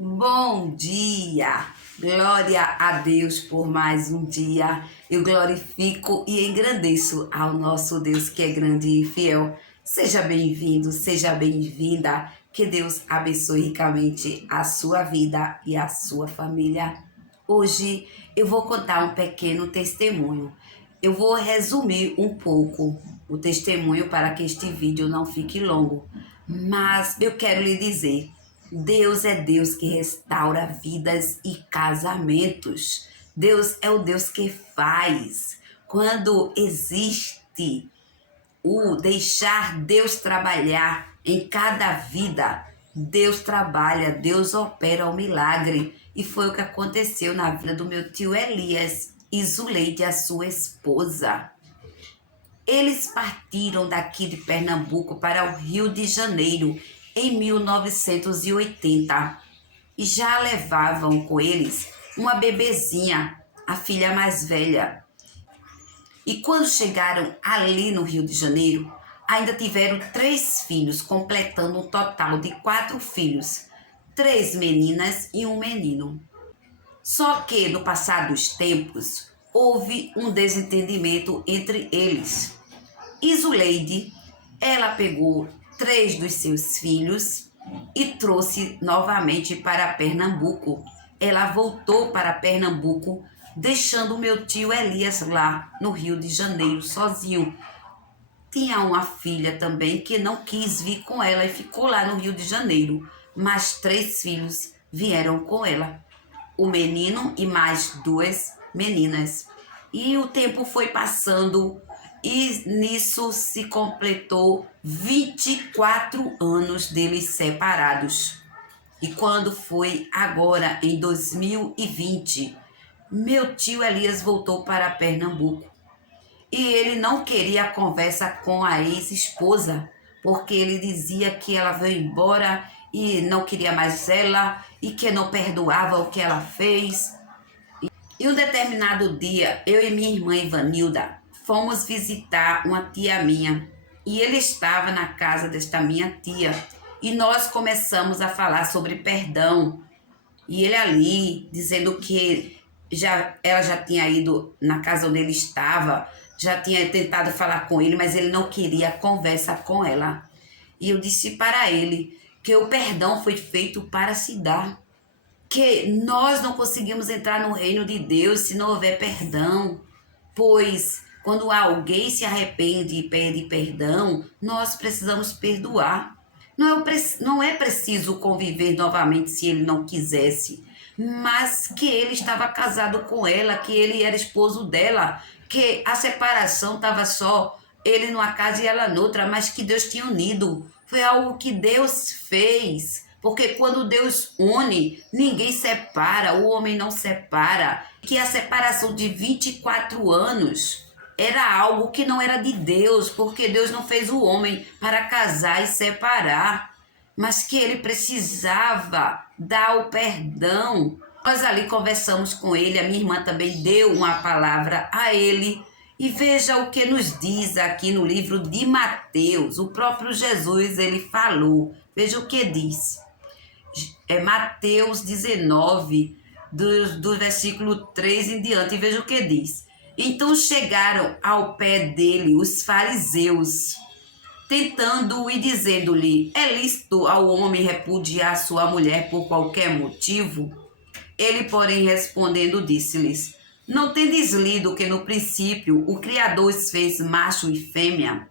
Bom dia! Glória a Deus por mais um dia. Eu glorifico e engrandeço ao nosso Deus que é grande e fiel. Seja bem-vindo, seja bem-vinda. Que Deus abençoe ricamente a sua vida e a sua família. Hoje eu vou contar um pequeno testemunho. Eu vou resumir um pouco o testemunho para que este vídeo não fique longo. Mas eu quero lhe dizer, Deus é Deus que restaura vidas e casamentos. Deus é o Deus que faz. Quando existe o deixar Deus trabalhar em cada vida, Deus trabalha, Deus opera o milagre. E foi o que aconteceu na vida do meu tio Elias e Zuleide, a sua esposa. Eles partiram daqui de Pernambuco para o Rio de Janeiro em 1980 e já levavam com eles uma bebezinha, a filha mais velha. E quando chegaram ali no Rio de Janeiro, ainda tiveram 3 filhos, completando um total de 4 filhos, 3 meninas e um menino. Só que no passar dos tempos, houve um desentendimento entre eles. E Zuleide, ela pegou 3 dos seus filhos e trouxe novamente para Pernambuco. Ela voltou para Pernambuco, deixando o meu tio Elias lá no Rio de Janeiro sozinho. Tinha uma filha também que não quis vir com ela e ficou lá no Rio de Janeiro, mas 3 filhos vieram com ela, o menino e mais 2 meninas. E o tempo foi passando e nisso se completou 24 anos deles separados. E quando foi agora, em 2020, meu tio Elias voltou para Pernambuco. E ele não queria conversa com a ex-esposa, porque ele dizia que ela veio embora e não queria mais ela e que não perdoava o que ela fez. E um determinado dia, eu e minha irmã Ivanilda fomos visitar uma tia minha e ele estava na casa desta minha tia e nós começamos a falar sobre perdão. E ele ali dizendo que ela já tinha ido na casa onde ele estava, já tinha tentado falar com ele, mas ele não queria conversa com ela. E eu disse para ele que o perdão foi feito para se dar, que nós não conseguimos entrar no reino de Deus se não houver perdão, pois quando alguém se arrepende e pede perdão, nós precisamos perdoar. Não é preciso conviver novamente se ele não quisesse, mas que ele estava casado com ela, que ele era esposo dela, que a separação estava só ele numa casa e ela noutra, mas que Deus tinha unido. Foi algo que Deus fez. Porque quando Deus une, ninguém separa, o homem não separa. Que a separação de 24 anos era algo que não era de Deus, porque Deus não fez o homem para casar e separar, mas que ele precisava dar o perdão. Nós ali conversamos com ele, a minha irmã também deu uma palavra a ele. E veja o que nos diz aqui no livro de Mateus, o próprio Jesus, ele falou. Veja o que diz. É Mateus 19, do versículo 3 em diante, e veja o que diz. Então chegaram ao pé dele os fariseus, tentando-o e dizendo-lhe, é lícito ao homem repudiar sua mulher por qualquer motivo? Ele, porém, respondendo, disse-lhes, não tendes lido que no princípio o Criador os fez macho e fêmea?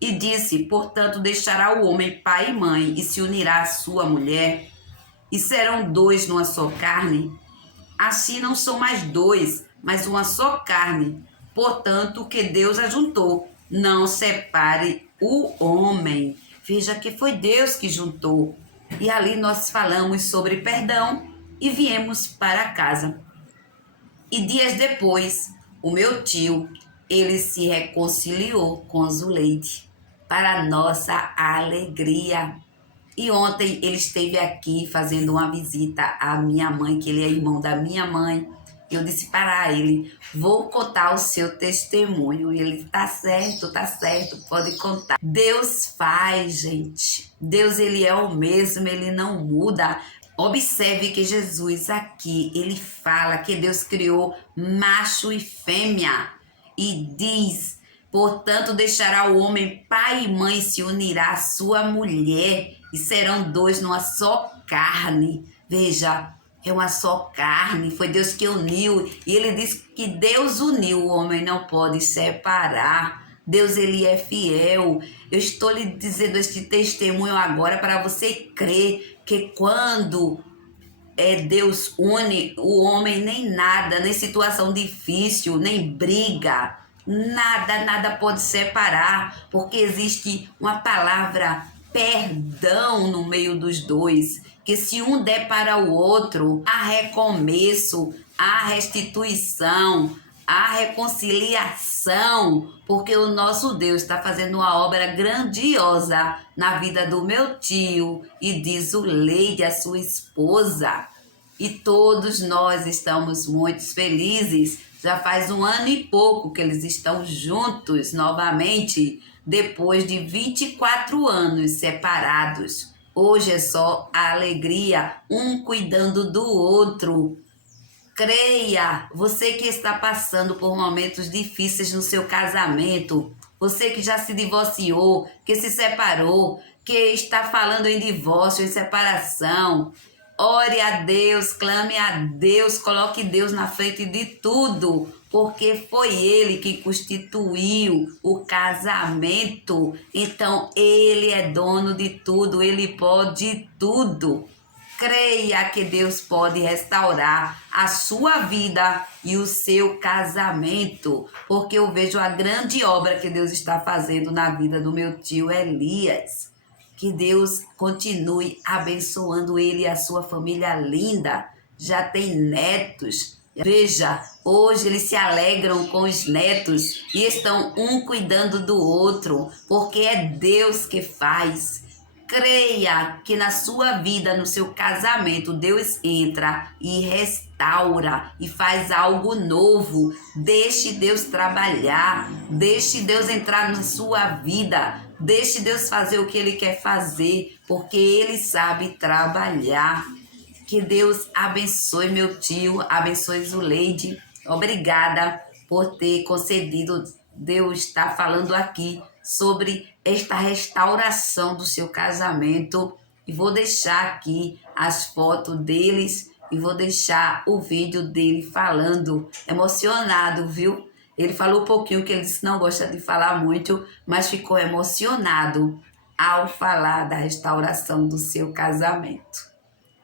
E disse, portanto, deixará o homem pai e mãe e se unirá à sua mulher, e serão 2 numa só carne? Assim não são mais 2, mas uma só carne. Portanto, o que Deus ajuntou, não separe o homem. Veja que foi Deus que juntou. E ali nós falamos sobre perdão e viemos para casa. E dias depois, o meu tio, ele se reconciliou com Zuleide, para nossa alegria. E ontem ele esteve aqui fazendo uma visita à minha mãe, que ele é irmão da minha mãe. Eu disse para ele, vou contar o seu testemunho. E ele, tá certo, pode contar. Deus faz, gente. Deus, ele é o mesmo, ele não muda. Observe que Jesus aqui, ele fala que Deus criou macho e fêmea e diz, portanto deixará o homem pai e mãe, se unirá à sua mulher e serão dois numa só carne. Veja, é uma só carne, foi Deus que uniu e ele diz que Deus uniu, o homem não pode separar. Deus, ele é fiel. Eu estou lhe dizendo este testemunho agora para você crer que quando Deus une o homem, nem nada, nem situação difícil, nem briga, nada pode separar, porque existe uma palavra perdão no meio dos dois, que se um der para o outro, há recomeço, há restituição, a reconciliação, porque o nosso Deus está fazendo uma obra grandiosa na vida do meu tio e diz o Leide, a sua esposa. E todos nós estamos muito felizes. Já faz 1 ano e pouco que eles estão juntos novamente, depois de 24 anos separados. Hoje é só a alegria, um cuidando do outro. Creia, você que está passando por momentos difíceis no seu casamento, você que já se divorciou, que se separou, que está falando em divórcio, em separação, ore a Deus, clame a Deus, coloque Deus na frente de tudo, porque foi Ele que constituiu o casamento, então Ele é dono de tudo, Ele pode tudo. Creia que Deus pode restaurar a sua vida e o seu casamento, porque eu vejo a grande obra que Deus está fazendo na vida do meu tio Elias. Que Deus continue abençoando ele e a sua família linda. Já tem netos. Veja, hoje eles se alegram com os netos e estão um cuidando do outro, porque é Deus que faz. Creia que na sua vida, no seu casamento, Deus entra e restaura e faz algo novo. Deixe Deus trabalhar, deixe Deus entrar na sua vida, deixe Deus fazer o que Ele quer fazer, porque Ele sabe trabalhar. Que Deus abençoe meu tio, abençoe Zuleide. Obrigada por ter concedido. Deus está falando aqui sobre esta restauração do seu casamento. E vou deixar aqui as fotos deles e vou deixar o vídeo dele falando, emocionado, viu? Ele falou um pouquinho, que ele disse que não gosta de falar muito, mas ficou emocionado ao falar da restauração do seu casamento.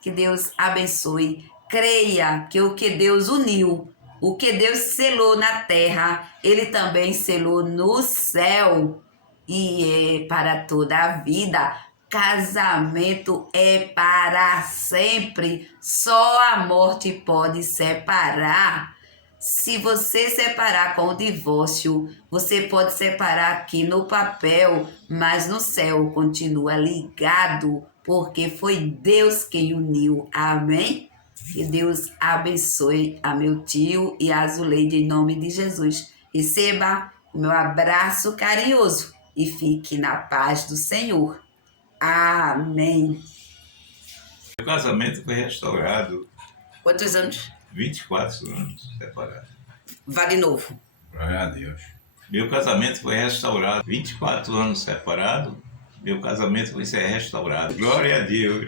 Que Deus abençoe. Creia que o que Deus uniu, o que Deus selou na terra, Ele também selou no céu. E é para toda a vida. Casamento é para sempre. Só a morte pode separar. Se você separar com o divórcio, você pode separar aqui no papel, mas no céu continua ligado, porque foi Deus quem uniu. Amém? Que Deus abençoe a meu tio e a Zuleide em nome de Jesus. Receba o meu abraço carinhoso e fique na paz do Senhor. Amém. Meu casamento foi restaurado. Quantos anos? 24 anos separado. Vá de novo. Glória a Deus. Meu casamento foi restaurado. 24 anos separado. Meu casamento foi ser restaurado. Glória a Deus.